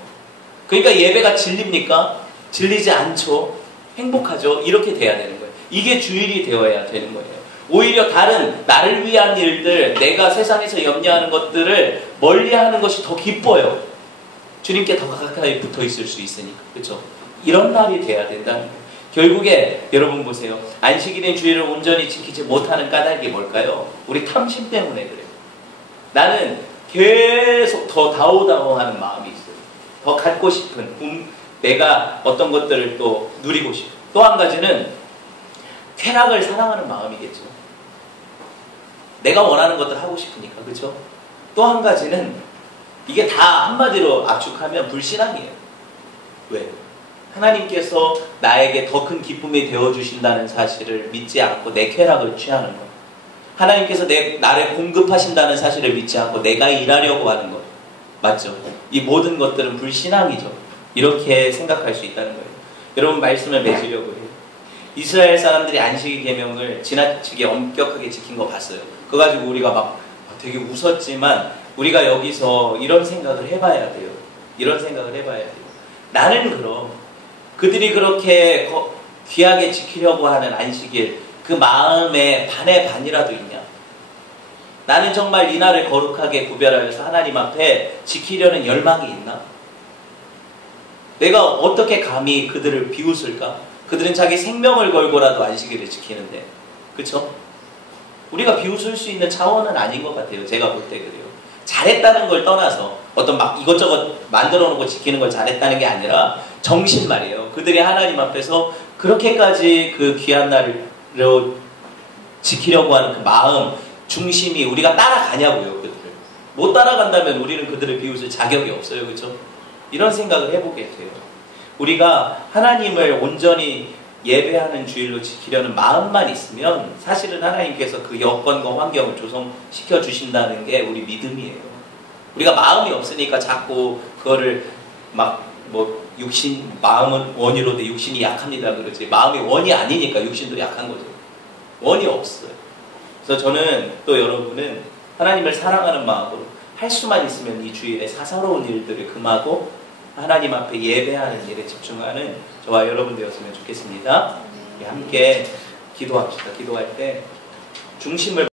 그러니까 예배가 질립니까? 질리지 않죠. 행복하죠. 이렇게 돼야 되는 거예요. 이게 주일이 되어야 되는 거예요. 오히려 다른 나를 위한 일들, 내가 세상에서 염려하는 것들을 멀리하는 것이 더 기뻐요. 주님께 더 가까이 붙어 있을 수 있으니까. 그렇죠? 이런 날이 돼야 된다는 거예요. 결국에 여러분 보세요. 안식일인 주일을 온전히 지키지 못하는 까닭이 뭘까요? 우리 탐심 때문에 그래요. 나는 계속 더 다오다오하는 마음이 있어요. 더 갖고 싶은, 내가 어떤 것들을 또 누리고 싶은. 또 한 가지는 쾌락을 사랑하는 마음이겠죠. 내가 원하는 것들 하고 싶으니까, 그렇죠? 또 한 가지는 이게 다 한마디로 압축하면 불신앙이에요. 왜? 하나님께서 나에게 더 큰 기쁨이 되어주신다는 사실을 믿지 않고 내 쾌락을 취하는 것. 하나님께서 나를 공급하신다는 사실을 믿지 않고 내가 일하려고 하는 것. 맞죠? 이 모든 것들은 불신앙이죠. 이렇게 생각할 수 있다는 거예요. 여러분, 말씀을 맺으려고 해요. 이스라엘 사람들이 안식일 계명을 지나치게 엄격하게 지킨 거 봤어요. 그거 가지고 우리가 막 되게 웃었지만 우리가 여기서 이런 생각을 해봐야 돼요. 이런 생각을 해봐야 돼요. 나는 그럼 그들이 그렇게 귀하게 지키려고 하는 안식일, 그 마음에 반의 반이라도 있냐? 나는 정말 이 날을 거룩하게 구별하여서 하나님 앞에 지키려는 열망이 있나? 내가 어떻게 감히 그들을 비웃을까? 그들은 자기 생명을 걸고라도 안식일을 지키는데, 그쵸? 우리가 비웃을 수 있는 차원은 아닌 것 같아요. 제가 볼 때 그래요. 잘했다는 걸 떠나서 어떤 막 이것저것 만들어 놓고 지키는 걸 잘했다는 게 아니라 정신 말이에요. 그들이 하나님 앞에서 그렇게까지 그 귀한 날을 지키려고 하는 그 마음, 중심이 우리가 따라가냐고요, 그들을. 못 따라간다면 우리는 그들을 비웃을 자격이 없어요, 그렇죠? 이런 생각을 해보게 돼요. 우리가 하나님을 온전히 예배하는 주일로 지키려는 마음만 있으면 사실은 하나님께서 그 여건과 환경을 조성시켜 주신다는 게 우리 믿음이에요. 우리가 마음이 없으니까 자꾸 그거를 막 마음은 원이로되 육신이 약합니다 그러지. 마음이 원이 아니니까 육신도 약한 거죠. 원이 없어요. 그래서 저는 또 여러분은 하나님을 사랑하는 마음으로 할 수만 있으면 이 주일에 사사로운 일들을 금하고 하나님 앞에 예배하는 일에 집중하는 저와 여러분 되었으면 좋겠습니다. 함께 기도합시다. 기도할 때 중심을